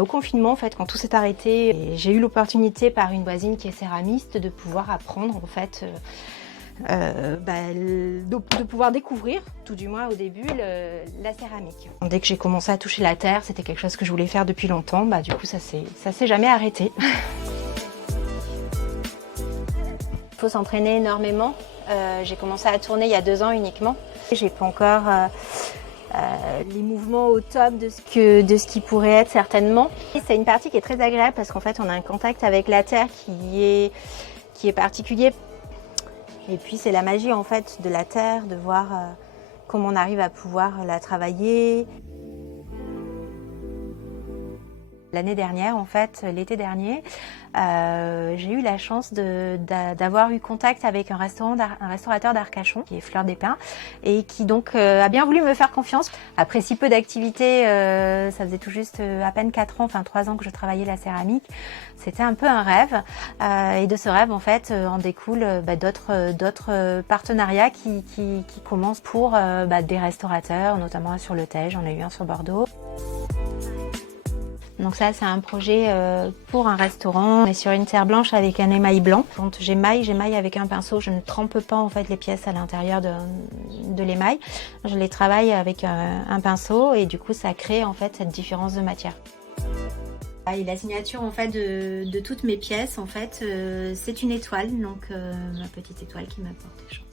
Au confinement, en fait, quand tout s'est arrêté, j'ai eu l'opportunité par une voisine qui est céramiste de pouvoir apprendre, en fait, de pouvoir découvrir, tout du moins au début, la céramique. Dès que j'ai commencé à toucher la terre, c'était quelque chose que je voulais faire depuis longtemps. Du coup, ça s'est jamais arrêté. Il faut s'entraîner énormément. J'ai commencé à tourner il y a 2 ans uniquement. J'ai pas encore les mouvements au top de ce qui pourrait être certainement. C'est une partie qui est très agréable parce qu'en fait on a un contact avec la terre qui est particulier. Et puis c'est la magie en fait de la terre, de voir comment on arrive à pouvoir la travailler. L'année dernière, en fait, l'été dernier, j'ai eu la chance d'avoir eu contact avec un restaurateur d'Arcachon, qui est Fleur des Pins, et qui donc a bien voulu me faire confiance. Après si peu d'activité, ça faisait tout juste à peine 4 ans, enfin 3 ans que je travaillais la céramique. C'était un peu un rêve, et de ce rêve, en fait, en découlent d'autres partenariats qui commencent pour des restaurateurs, notamment sur le Tej, j'en ai eu un sur Bordeaux. Donc ça, c'est un projet pour un restaurant. On est sur une terre blanche avec un émail blanc. Quand j'émaille avec un pinceau. Je ne trempe pas en fait les pièces à l'intérieur de l'émail. Je les travaille avec un pinceau et du coup, ça crée en fait cette différence de matière. Et la signature en fait de toutes mes pièces, en fait, c'est une étoile, donc ma petite étoile qui m'apporte chance.